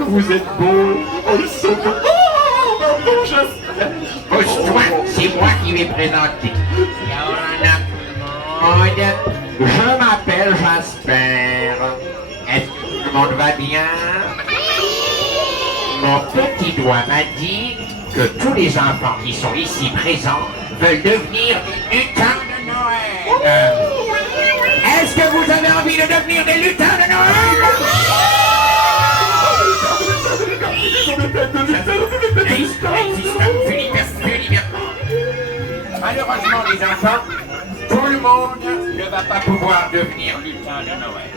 que vous êtes beaux. Oh, ils sont beaux. Oh, maman, j'espère. Pose-toi, c'est moi qui vais présenter. Je m'appelle Jasper. Est-ce que tout le monde va bien? Mon petit doigt m'a dit que tous les enfants qui sont ici présents veulent devenir des lutins de Noël. Est-ce que vous avez envie de devenir des lutins de Noël? Malheureusement, les enfants, tout le monde ne va pas pouvoir devenir lutin de Noël.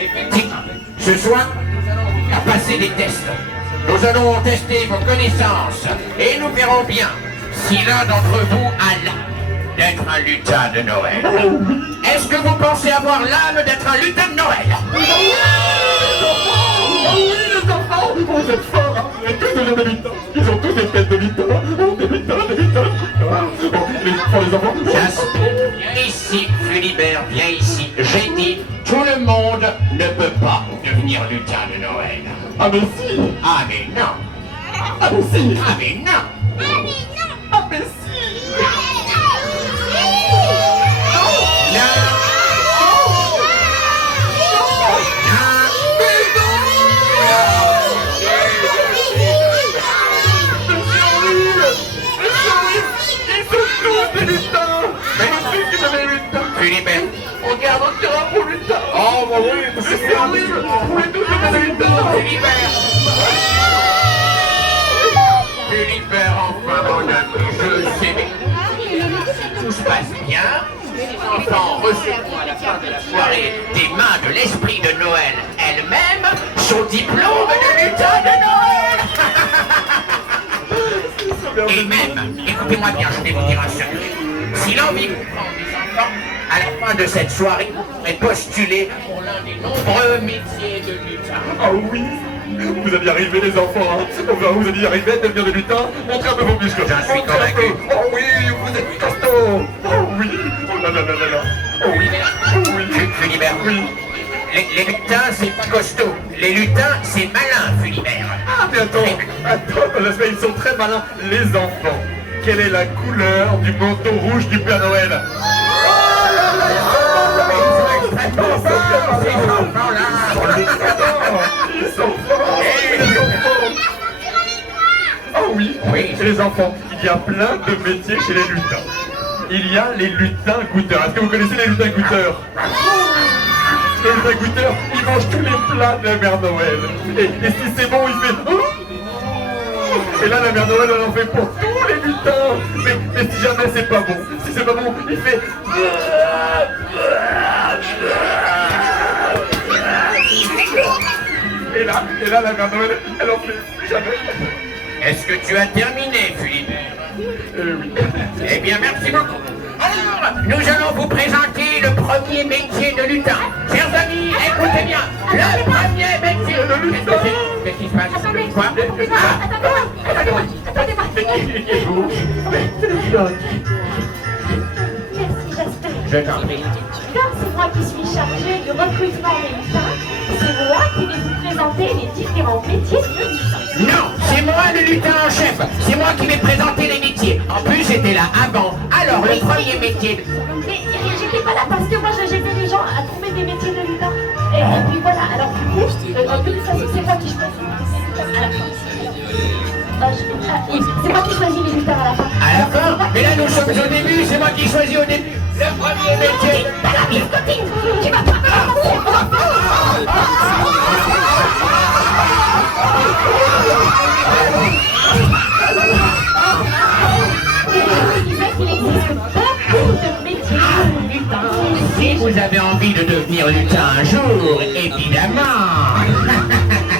Effectivement, ce soir, nous allons vous faire passer des tests. Nous allons tester vos connaissances et nous verrons bien si l'un d'entre vous a l'âme d'être un lutin de Noël. Est-ce que vous pensez avoir l'âme d'être un lutin de Noël? Oui, les enfants, vous êtes forts, hein. Vous êtes tous des lutins. Ils ont tous des têtes de lutins. Oh, des lutins. Bon, les enfants. Jasper, viens ici, Philibert, viens ici. J'ai dit, tout le monde ne peut pas devenir lutin de Noël. Ah, mais si. Ah mais non. Ah, mais si. Ah mais non. Ah, mais si. Philibert, Regarde, on tira pour lutin. oh bah oui, C'est horrible. On est tous des lutins. Philibert. Philibert, enfin mon ami, je sais, mais tout se passe bien. Les enfants recevront à la fin de la soirée des mains de l'esprit de Noël elle-même son diplôme de lutin de Noël. Et même, écoutez-moi bien, je vais vous dire un secret. Si l'envie vous prend des enfants, à la fin de cette soirée, vous pourrez postuler pour l'un des nombreux métiers de lutin. Ah oui. Vous allez y arriver, les enfants, hein. Enfin, vous allez y arriver à devenir des lutins. Montrez un peu vos muscles. J'en suis Montrez un convaincu. peu. Oh oui, vous êtes costauds. Oh oui. Oh là là là là là. Oh oui. Oh oui. Philibert, Oui. les lutins, c'est pas costaud. Les lutins, c'est malin, Philibert. Ah, mais attends, ils sont très malins. Les enfants, quelle est la couleur du manteau rouge du Père Noël? Ils sont forts. Oh oui, Oui. les enfants, il y a plein de métiers chez les lutins. Il y a les lutins goûteurs. Est-ce que vous connaissez les lutins goûteurs? Les lutins goûteurs, ils mangent tous les plats de la Mère Noël. Et si c'est bon, il fait... Oh. Et là, la Mère Noël, elle en fait pour tous les lutins. Mais si jamais c'est pas bon, si c'est pas bon, il fait... Et là, la Mère Noël, elle en fait plus jamais. Est-ce que tu as terminé, Philibert? Oui. Eh bien, merci beaucoup. Alors, nous allons vous présenter le premier métier de lutin. Chers amis, écoutez bien. Le premier métier de lutin. Qu'est-ce qui se passe? Attendez, Quoi? attendez-moi. Vous Merci Jasper. Je t'en prie. Comme c'est moi qui suis chargée du recrutement des lutins, c'est moi qui vais vous présenter les différents métiers de lutin. Non, c'est moi le lutin en chef. C'est moi qui vais présenter les métiers. En plus, j'étais là avant. Alors, le premier métier... Mais j'étais pas là parce que moi j'aidais les gens à trouver des métiers de lutin. Et puis voilà, alors du coup, de toute façon, c'est moi qui choisis à la fin. Oui, c'est moi qui choisis les lutins à la fin. À la fin? Mais là, nous sommes au début. C'est moi qui choisis au début. Le premier métier. T'as la biscotine. Tu vas pas... Il existe beaucoup de métiers de lutin. Si vous avez envie de devenir lutin un jour, évidemment.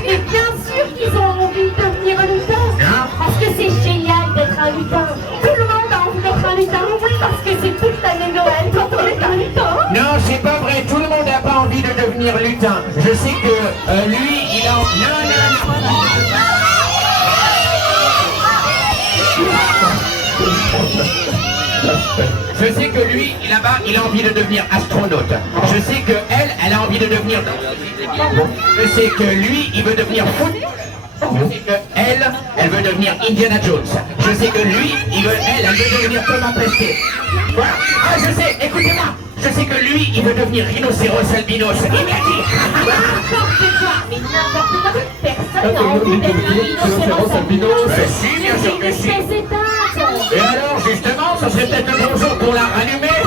Et bien sûr qu'ils ont envie de devenir lutin. Non? Parce que c'est génial d'être un lutin. Tout le monde a envie d'être un lutin. Oui, parce que c'est toute l'année Noël quand on est un lutin. Non, c'est pas vrai. Tout le monde n'a pas envie de devenir lutin. Je sais que lui, il a... Non. Je sais que lui, là-bas, il a envie de devenir astronaute. Je sais que elle a envie de devenir... Je sais que lui, il veut devenir football. Je sais que elle veut devenir Indiana Jones. Je sais que lui, elle veut devenir Thomas Pesquet. Voilà. Ah, je sais, écoutez-moi. Je sais que lui, il veut devenir rhinocéros albinos. Il m'a dit. N'importe quoi, mais n'importe quoi. Personne n'a envie d'être un rhinocéros albinos. Si, bien sûr que si. C'est éteinte. Et alors, justement, ça serait peut-être le bon jour pour la rallumer.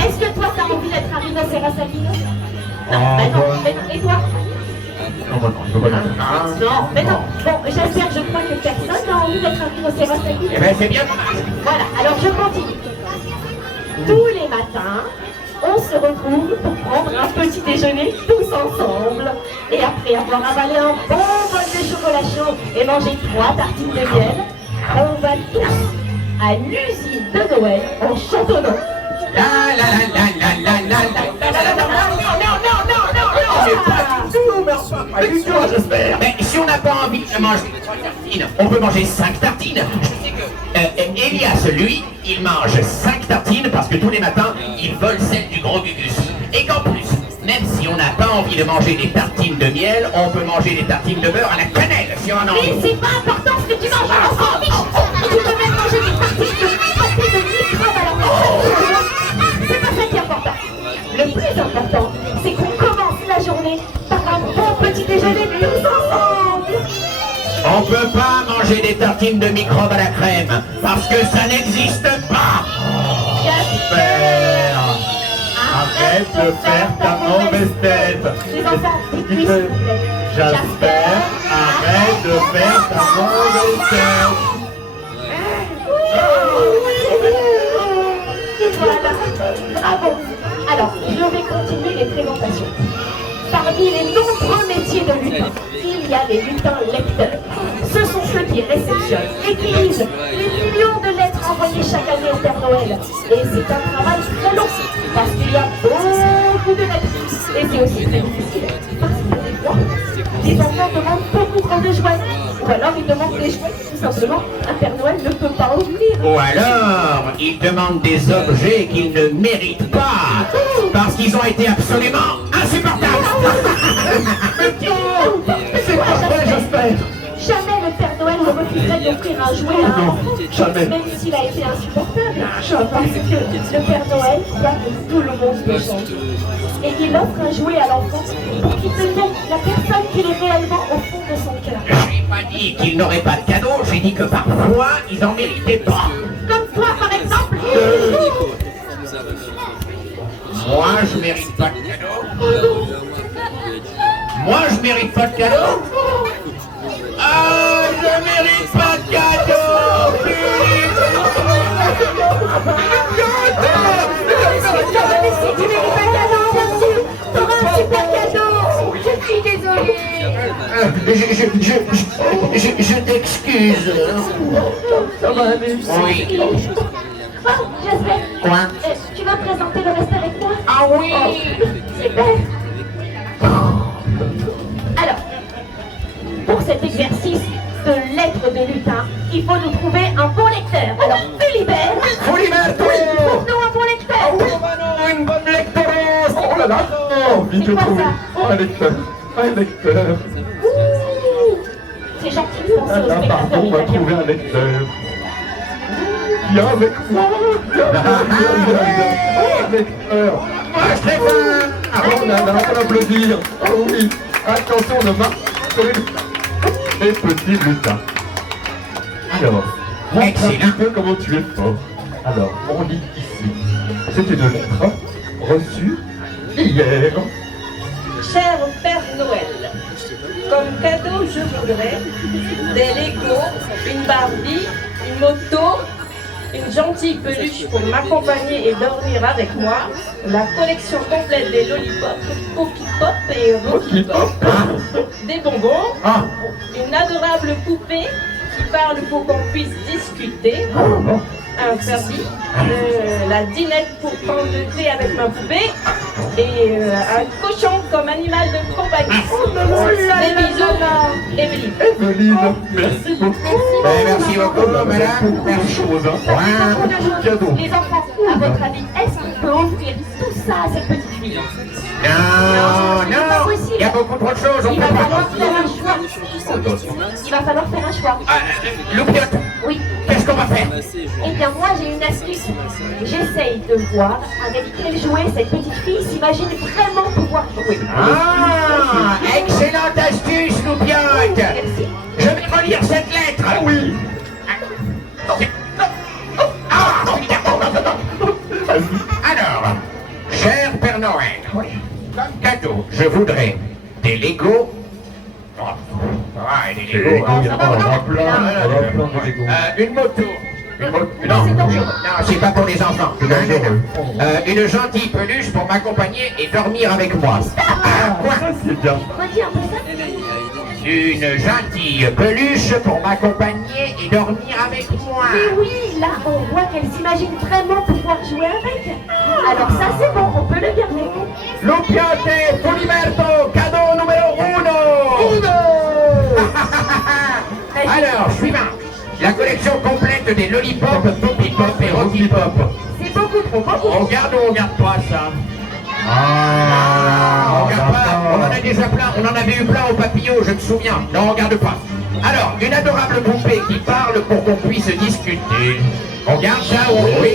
Est-ce que toi, t'as envie d'être un rhinocéros albinos? Ah, Non, mais non. Et toi? Non, bah non, je peux pas dire. Non, mais non. Bon, j'espère, je crois que personne n'a envie d'être un rhinocéros albinos. Eh bien, c'est bien dommage. Voilà, alors je continue. Tous les matins, on se retrouve pour prendre un petit déjeuner tous ensemble. Et après avoir avalé un bon bol de chocolat chaud et mangé 3 tartines de miel, on va tous à l'usine de Noël en chantonnant. La la la la la la la la la la la. Mais si on n'a pas envie de manger 3 tartines, on peut manger 5 tartines. Je sais que Elias, lui, il mange 5 tartines parce que tous les matins, il vole celle du gros Gugus. Et qu'en plus, même si on n'a pas envie de manger des tartines de miel, on peut manger des tartines de beurre à la cannelle si on en a envie. Mais c'est pas important ce que tu manges à l'enfant, tu peux même manger des tartines de microbes à l'enfant. C'est pas ça qui est important. Le plus important, c'est qu'on commence la journée par un bon petit déjeuner tous ensemble. On peut pas manger des tartines de microbes à la crème parce que ça n'existe pas. Super. Arrête de faire ta mauvaise tête. Les enfants, dites-lui s'il vous plaît. Jasper, arrête de faire ta mauvaise tête. Voilà, bravo. Alors, je vais continuer les présentations. Parmi les nombreux métiers de lutin, il y a les lutins lecteurs. Ce sont ceux qui réceptionnent et qui lisent les millions de lettres envoyées chaque année au Père Noël. Et c'est un travail très long, parce qu'il y a beaucoup de lettres. Et c'est aussi très difficile, parce que des fois, les enfants demandent beaucoup de jouets. Ou alors ils demandent des jouets, tout simplement, un Père Noël ne peut pas offrir. Ou alors, ils demandent des objets qu'ils ne méritent pas parce qu'ils ont été absolument insupportables. C'est pas vrai, Jasper. Jamais le Père Noël ne refuserait d'offrir un jouet à un Non, enfant, jamais. même s'il a été insupportable. Parce que le Père Noël croit que tout le monde peut changer. Et il offre un jouet à l'enfant pour qu'il devienne la personne qu'il est réellement au fond de son cœur. Je n'ai pas dit qu'ils n'auraient pas de cadeau, j'ai dit que parfois, ils en méritaient pas. Comme toi, par exemple. Moi, je mérite pas de cadeau. Moi, je mérite pas de cadeau. Ah, je mérite pas de cadeau. Mais si tu mérites un cadeau, bien sûr, t'auras un super cadeau. Je suis désolée. Je t'excuse. Ça va aller. Oui. Oh, Jasper. Quoi? Tu vas présenter le reste avec moi? Ah oui. Super. Alors, pour cet exercice de lettres de lutin, il faut nous trouver un bon lecteur. Alors, Philibert, Filiberto. trouve-nous un bon lecteur. Oh bah non, une bonne lectoresse. Oh là là. Oh, vite C'est quoi trouvé. ça? Oh, un lecteur. Un lecteur. Ouh, c'est gentil de penser Ah aux là, pardon, spectateurs on va italiens. trouver un lecteur. Viens avec moi. Viens, viens. Un lecteur. Moi, Stéphane. Oh là là, on va applaudir. Oh oui. Attention, on marche sur les petits lutins. Alors, montre un Excellent. petit peu comment tu es fort. Alors, on lit ici. C'est une lettre reçue hier. Cher Père Noël, comme cadeau, je voudrais des Legos, une Barbie, une moto, une gentille peluche pour m'accompagner et dormir avec moi, la collection complète des lollipops, Pocky Pop et Rocky Pop, des bonbons, Ah, une adorable poupée qui parle pour qu'on puisse discuter, un Furby, la dinette pour prendre le thé avec ma poupée et un cochon comme animal de compagnie. Des bisous, Evelyne. Evelyne, merci beaucoup. Merci beaucoup, madame. Merci. Chose, hein. Cadeau. Les enfants, à votre avis, est-ce qu'on peut offrir tout ça à cette petite fille? Non, non, il y a beaucoup trop de choses, on Il peut va pas. falloir faire un choix. Il va falloir faire un choix. Loupiote, Oui. qu'est-ce qu'on va faire? Eh bien, moi, j'ai une astuce. J'essaye de voir avec quel jouet cette petite fille s'imagine vraiment pouvoir jouer. Ah, excellente astuce, Loupiote. Merci. Je vais relire cette lettre. Oui. Alors, cher Père Noël, comme cadeau, je voudrais des Legos. Des Legos. Une moto. Non, c'est pas pour les enfants. Une gentille peluche pour m'accompagner et dormir avec moi. Quoi? C'est bien. Redis un peu ça. Une gentille peluche pour m'accompagner et dormir avec moi. Mais oui, là, on voit qu'elle s'imagine vraiment pouvoir jouer avec. Alors ça, c'est bon, on peut le garder. Loupiote Foliberto, cadeau numéro 1. Alors, suivant. La collection complète des lollipops, Poppy Pop et Rocky Pop. C'est beaucoup trop, beaucoup. On garde ou on garde pas ça? On garde pas. On en a déjà plein. On en avait eu plein au papillon, je me souviens. Non, on garde pas. Alors, une adorable poupée qui parle pour qu'on puisse discuter. On garde ça ou oui?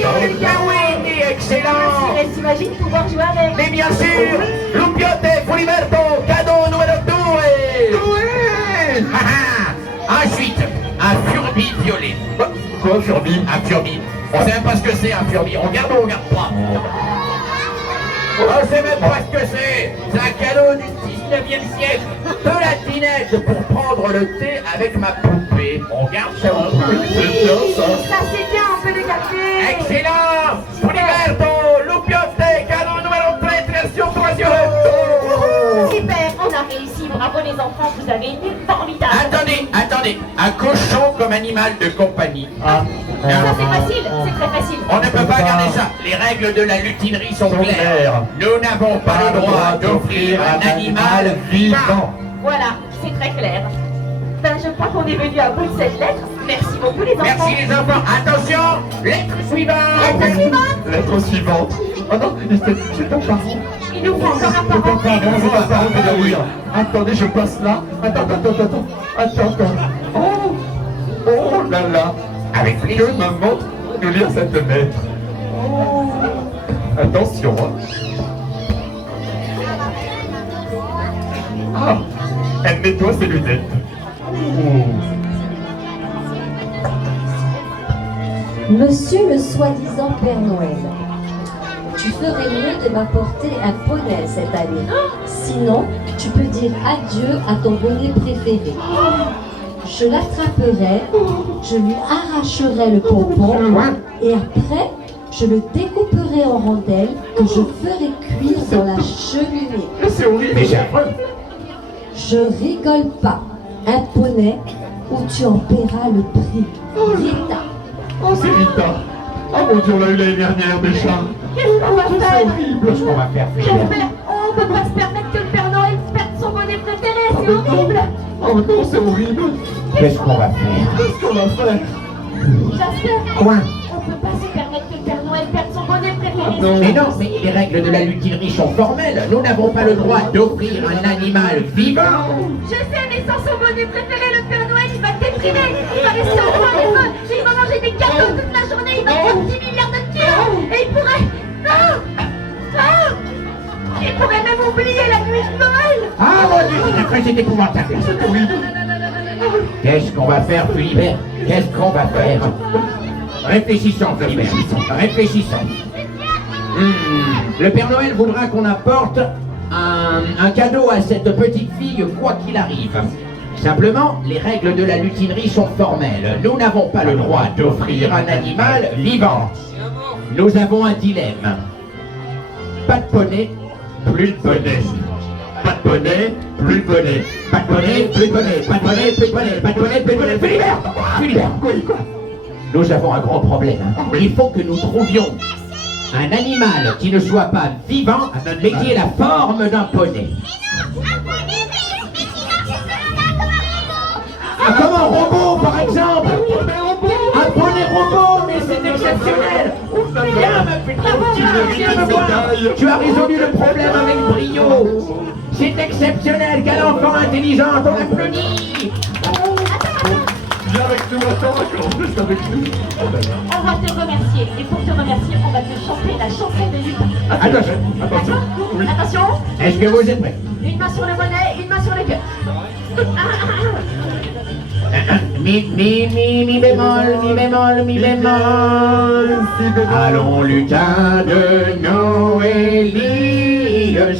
Oui, excellent. Elle s'imagine pouvoir jouer avec. Mais bien sûr, Loupiote Foliberto, cadeau numéro 2. Ensuite, un Furby violet. Quoi, Furby? Un Furby. On sait même pas ce que c'est un Furby. On garde ou on garde pas? On sait même pas ce que c'est. C'est un cadeau du 19e siècle. De la dinette pour prendre le thé avec ma poupée. On garde ça ou pas? C'est bien, ça. Ça, c'est bien, on peut le garder. Excellent. Foliberto, Loupiote, cadeau numéro 3, version 3. Super, on a réussi. Bravo les enfants, vous avez été formidables. Attendez. Un cochon comme animal de compagnie. Ça, c'est facile, c'est très facile. On ne peut pas garder ça. Les règles de la lutinerie sont claires. Nous n'avons pas le droit d'offrir un animal vivant. Voilà, c'est très clair. Ben, je crois qu'on est venu à bout de cette lettre. Merci beaucoup les enfants. Merci les enfants. Attention, lettre suivante. Lettre suivante. Lettre suivante. Oh non, c'est un parent. Il nous faut encore un C'est un parent. parent, c'est un parent qui doit lire. Attendez, je passe là. Attends. Oh là là. Avec Que plaisir. maman nous lire cette lettre. Oh. Attention. Ah, elle nettoie ses lunettes. Monsieur le soi-disant Père Noël, tu ferais mieux de m'apporter un poney cette année. Sinon, tu peux dire adieu à ton bonnet préféré. Je l'attraperai, je lui arracherai le pompon et après, je le découperai en rondelles que je ferai cuire dans la cheminée. C'est horrible. Mais j'ai un preuve. Je rigole pas. Un poney où tu en paieras le prix. Rita. Oh, c'est Rita. Oh mon Dieu, on l'a eu l'année dernière déjà. Qu'est-ce qu'on va C'est faire? horrible. Qu'est-ce qu'on va faire, Philippe? J'espère. On peut pas se permettre que le Père Noël perde son bonnet préféré, c'est horrible. Oh non, c'est horrible. Qu'est-ce qu'on va faire? Qu'est-ce qu'on va faire? J'espère. Quoi? On peut pas se permettre que le Père Noël perde son bonnet préféré. Non. Mais non, mais les règles de la lutinerie sont formelles. Nous n'avons pas le droit d'offrir un animal vivant. Je sais, mais sans son bonnet préféré, le Père Noël, il va déprimer. Il va rester au coin des feux. Et il va manger des gâteaux toute la journée. Il va prendre 10 milliards de kilos. Et il pourrait... Il pourrait même oublier la nuit de Noël. Ah mon Dieu, j'ai cru que c'était épouvantable. C'est horrible. Qu'est-ce qu'on va faire, Philibert? Qu'est-ce qu'on va faire? Réfléchissons, Philibert. Réfléchissons. Le Père Noël voudra qu'on apporte un cadeau à cette petite fille, quoi qu'il arrive. Simplement, les règles de la lutinerie sont formelles. Nous n'avons pas le droit d'offrir un animal vivant. Nous avons un dilemme. Pas de poney, plus de bonnet. Pas de poney, plus de bonnet. Pas de poney, plus de bonnet. Pas de poney, plus de bonnet. Pas de poney, plus de bonnet. Philibert, Quoi? nous avons un grand problème. Il faut que nous trouvions un animal qui ne soit pas vivant, mais qui ait la forme d'un poney. Ah, comme un robot, par exemple. Un poney robot, mais c'est exceptionnel. Viens, ma petite, viens me voir. Tu as résolu le problème avec brio. C'est exceptionnel. Quel enfant intelligent, on applaudit. Viens avec nous, attends, reste avec nous. On va te remercier. Et pour te remercier, on va te chanter la chanson des lutins. Attention. Attention. Oui. Attention. Est-ce que vous êtes prêts? Une main sur le bonnet, une main sur le cœur. Mi bémol, mi bémol, mi bémol. Allons lutin de Noélie,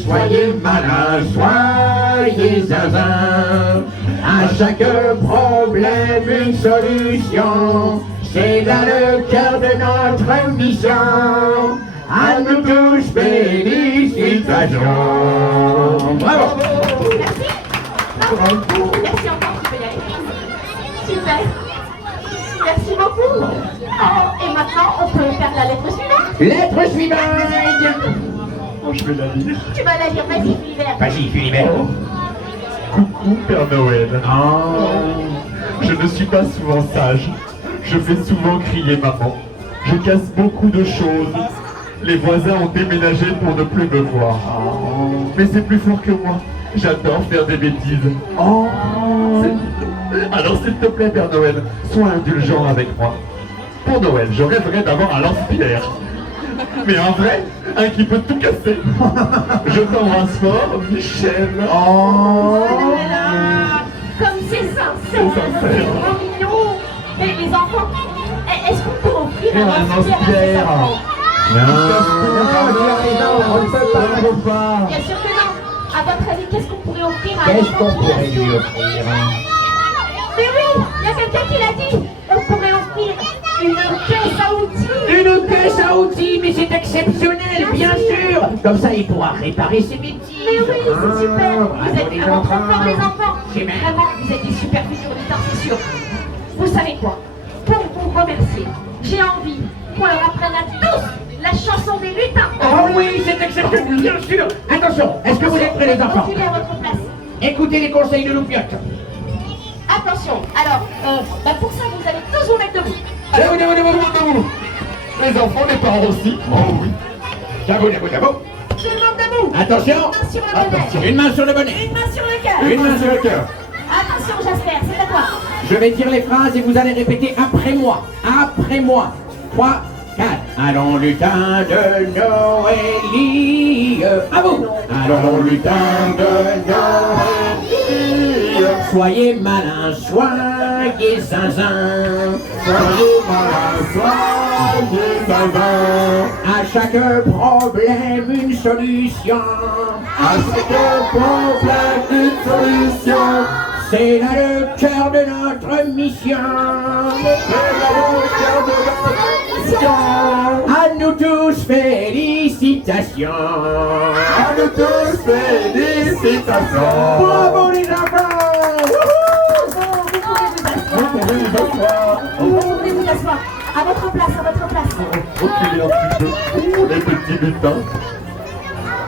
soyez malins, soyez zinzin. À chaque problème une solution, c'est là le cœur de notre mission. À nous tous félicitations. Bravo. Merci. Merci encore, tu peux y aller. Super. Merci beaucoup. Oh, et maintenant, on peut faire la lettre suivante. Lettre suivante. Oh, je vais la lire. Tu vas la lire, vas-y, Philibert. Vas-y, Philibert. Coucou Père Noël. Oh. Je ne suis pas souvent sage. Je fais souvent crier maman. Je casse beaucoup de choses. Les voisins ont déménagé pour ne plus me voir. Mais c'est plus fort que moi. J'adore faire des bêtises. Alors s'il te plaît Père Noël, sois indulgent avec moi. Pour Noël, je rêverais d'avoir un lance-pierre. Mais un vrai, un qui peut tout casser. Je t'embrasse fort, Michel. Comme c'est sincère, c'est trop mignon. Et les enfants, est-ce qu'on peut offrir un lance-pierre à ces enfants? On ne peut pas. Bien sûr que non. À votre avis, qu'est-ce qu'on pourrait offrir à Qu'est-ce qu'on l'enfant qui pourrait l'a lui su? offrir? Mais oui, il y a quelqu'un qui l'a dit. On pourrait offrir une caisse à outils. Une caisse à outils, mais c'est exceptionnel, bien sûr. Comme ça, il pourra réparer ses bêtises. Mais oui, c'est super. Vous êtes les vraiment trop enfants. forts, les enfants. C'est bien. Vraiment, vous êtes des super futurs lutins, c'est sûr. Vous savez quoi? Pour vous remercier, j'ai envie qu'on leur apprenne à tous la chanson des lutins. Oh oui, c'est exceptionnel, bien sûr. Attention, est-ce que vous êtes prêts, les enfants? Reculez à votre place. Écoutez les conseils de Loupiote. Attention, alors, pour ça, vous allez tous vous mettre debout. Debout. Les enfants, les parents aussi. Oh oui. J'avoue. Tout le monde debout. Attention. Une main sur le bonnet. Une main sur le bonnet. Une main sur le cœur. Une main sur le cœur. Attention, Jasper, c'est à toi. Je vais dire les phrases et vous allez répéter après moi. Après moi. 3, 4. Allons lutin de Noélie. À vous. Allons lutin de Noélie. Soyez malins, soyez zinzin. Soyez malins, soyez zinzin. À chaque problème une solution. À chaque problème une solution. C'est là le cœur de notre mission. C'est là le cœur de notre mission. À nous tous félicitations. À nous tous félicitations. Bravo les enfants. Vous pouvez vous asseoir. À votre place, à votre place. Reculez un petit peu. Les petits lutins.